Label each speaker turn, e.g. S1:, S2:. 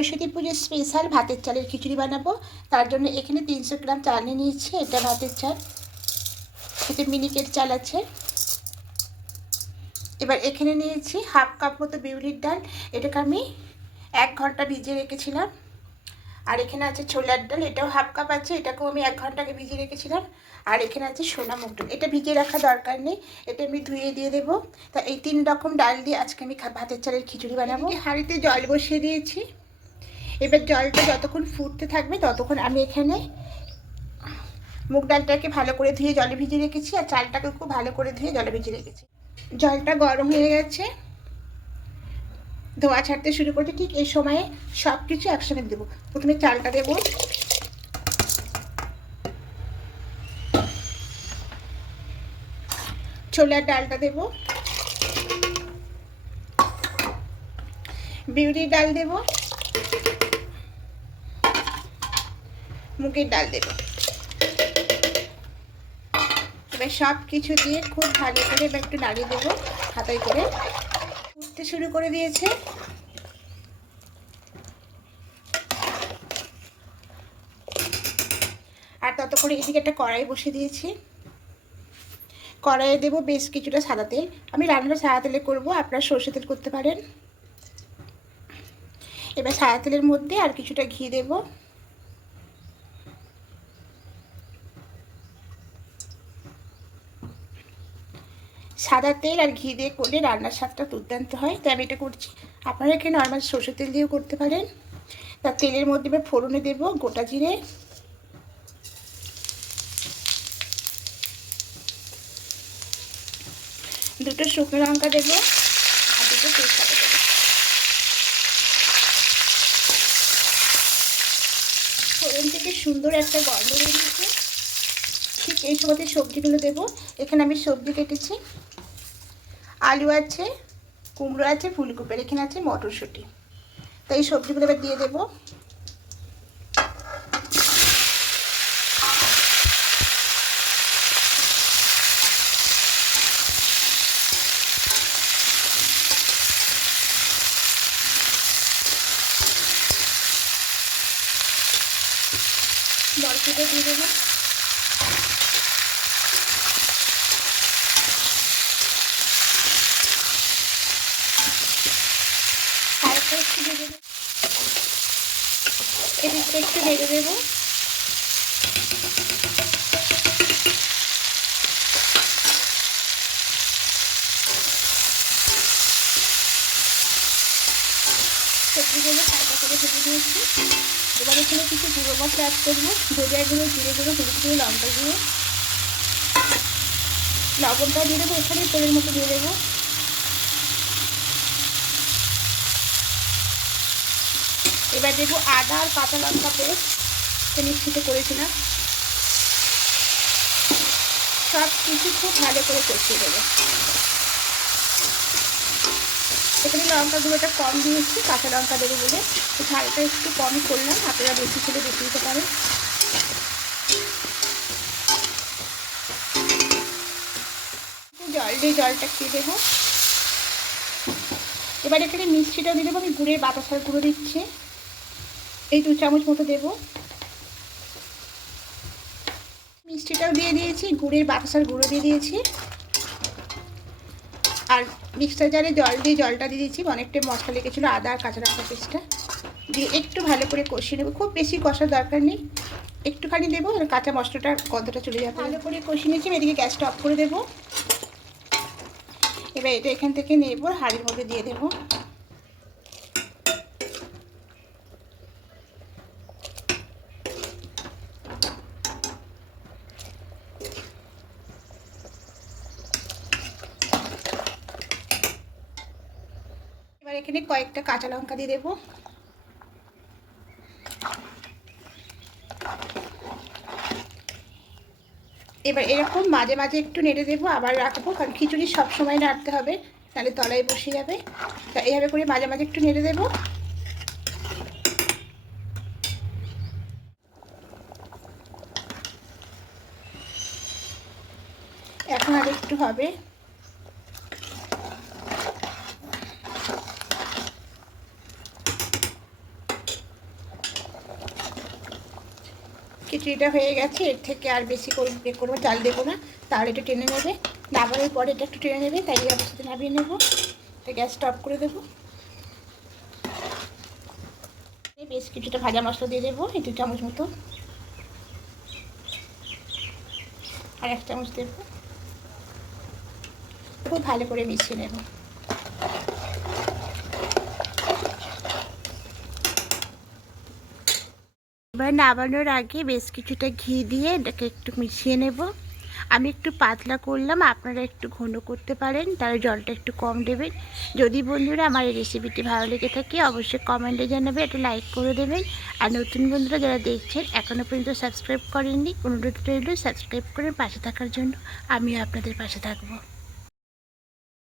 S1: সরস্বতী পুজোর স্পেশাল ভাতের চালের খিচুড়ি বানাবো। তার জন্য এখানে তিনশো গ্রাম চাল নিয়ে নিয়েছি, এটা ভাতের চাল। এতে মিনিকেট চাল আছে। এবার এখানে নিয়েছি হাফ কাপ মতো বিউলির ডাল। এটাকে আমি এক ঘণ্টা ভিজিয়ে রেখেছিলাম। আর এখানে আছে ছোলার ডাল, এটাও হাফ কাপ আছে, এটাকেও আমি এক ঘণ্টা আগে ভিজিয়ে রেখেছিলাম। আর এখানে আছে সোনা মুগ ডাল এটা ভিজিয়ে রাখা দরকার নেই এটা আমি ধুয়ে দিয়ে দেবো। তা এই তিন রকম ডাল দিয়ে আজকে আমি ভাতের চালের খিচুড়ি বানাবো। হাঁড়িতে জল বসিয়ে দিয়েছি। এবার জলটা যতক্ষণ ফুটতে থাকবে ততক্ষণ আমি এখানে মুগ ডালটাকে ভালো করে ধুয়ে জলে ভিজিয়ে রেখেছি আর চালটাকে খুব ভালো করে ধুয়ে জলে ভিজিয়ে রেখেছি। জলটা গরম হয়ে গেছে। ধোয়া ছাড়তে শুরু করছে ঠিক এই সময়ে সব কিছু একসঙ্গে দেবো। প্রথমে চালটা দেবো। ছোলার ডালটা দেব। বিউরির ডাল দেব। মুগের ডাল দেব। এবার সব কিছু দিয়ে খুব ভালো করে এবার একটু নাড়িয়ে দেবো, হাতায় করে। উঠতে শুরু করে দিয়েছে। আর ততক্ষণে এদিকে একটা কড়াই বসিয়ে দিয়েছি। কড়াইয়ে দেবো বেশ কিছুটা সাদা তেল। আমি রান্নাটা সাদা তেলে করব, আপনারা সর্ষে তেল করতে পারেন। এবার সাদা তেলের মধ্যে আর কিছুটা ঘি দেবো। সাদা তেল আর ঘি দিয়ে করলে রান্নার স্বাদটা দুর্দান্ত হয়, তাই আমি এটা করছি। আপনারা এখানে নর্মাল সর্ষের তেল দিয়েও করতে পারেন। তার তেলের মধ্যে ফোড়নে দেবো গোটা জিরে। দুটো শুকনো লঙ্কা দেবো আর দুটো তেজপাতা দেবো। ফোড়ন থেকে সুন্দর একটা গন্ধ বেরিয়েছে। ঠিক এই সময়তে সবজিগুলো দেবো। এখানে আমি সবজি কেটেছি। আলু আছে, কুমড়ো আছে ফুলকপির এখানে আছে মটরশুঁটি। তো এই সবজিগুলো এবার দিয়ে দেবো। বরফিটা দিয়ে দেবো হালকা একটু ভেজে দেবো একটু ভেজে দেবো। দিয়েছি এবার এখানে কিছু গুঁড়ো মশলা অ্যাড করব। ধনিয়া গুঁড়ো জিরে গুঁড়ো, হলুদ গুঁড়ো, লঙ্কা গুঁড়ো। লবণটাও দিয়ে দেবো, এখানে তেলের মতো দিয়ে দেবো। এবার দেবো আদা আর কাঁচা লঙ্কা পেস্ট মিক্সিতে করেছিলাম সব কিছু খুব ভালো করে কষিয়ে দেবো এখানে লঙ্কা গুঁড়োটা কম দিয়েছি, কাঁচা লঙ্কা দেবো বলে। ঝালটা একটু কম করলাম, আপনারা বেশি ছেলে বেশি দিতে পারেন। জল দিয়ে জলটা খেয়ে দেবো এবার এখানে মিষ্টিটাও দিয়ে দেবো, আমি গুড়ের বাতাসার গুঁড়ো দিচ্ছি। এই দু চামচ মতো দেবো। মিষ্টিটাও দিয়ে দিয়েছি, গুড়ের বাতাসার গুঁড়ো দিয়ে দিয়েছি। আর মিক্সচার জারে জল দিয়ে জলটা দিয়ে দিয়েছি, অনেকটা মশলা লেগেছিলো, আদা আর কাঁচা লঙ্কা পেস্টটা। দিয়ে একটু ভালো করে কষিয়ে নেব, খুব বেশি কষার দরকার নেই। একটুখানি দেবো, আর কাঁচা মশলাটার গন্ধটা চলে যাবে। ভালো করে কষিয়ে নিয়েছি এদিকে গ্যাসটা অফ করে দেবো। এবার এটা এখান থেকে নেব, হাঁড়ির মধ্যে দিয়ে দেবো। এবার এখানে কয়েকটা কাঁচা লঙ্কা দিয়ে দেবো। এবার এরকম মাঝে মাঝে একটু নেড়ে দেবো, আবার রাখব, কারণ খিচুড়ি সব সময় নাড়তে হবে, তাহলে তলায় বসে যাবে। তা এইভাবে করে মাঝে মাঝে একটু নেড়ে দেবো। এখন আর একটু হবে। খিচুড়িটা হয়ে গেছে, এর থেকে আর বেশি করে করব, চাল দেবো না। তাহলে একটু টেনে নেবে। নামানোর পরে এটা একটু টেনে নেবে, তাই অবস্থাতে নামিয়ে নেব। তো গ্যাস স্টপ করে দেবো। বেশ কিছুটা ভাজা মশলা দিয়ে দেবো, এই দু চামচ মতো। আর এক চামচ দেবো। খুব ভালো করে মিশিয়ে নেব। এবার নামানোর আগে বেশ কিছুটা ঘি দিয়ে এটাকে একটু মিশিয়ে নেব। আমি একটু পাতলা করলাম, আপনারা একটু ঘন করতে পারেন, তাহলে জলটা একটু কম দেবেন। যদি বন্ধুরা আমার এই রেসিপিটি ভালো লেগে থাকে, অবশ্যই কমেন্টে জানাবে একটা লাইক করে দেবেন। আর নতুন বন্ধুরা যারা দেখছেন এখনও পর্যন্ত সাবস্ক্রাইব করেননি, অনুরোধ রইল সাবস্ক্রাইব করে পাশে থাকার জন্য। আমিও আপনাদের পাশে থাকব।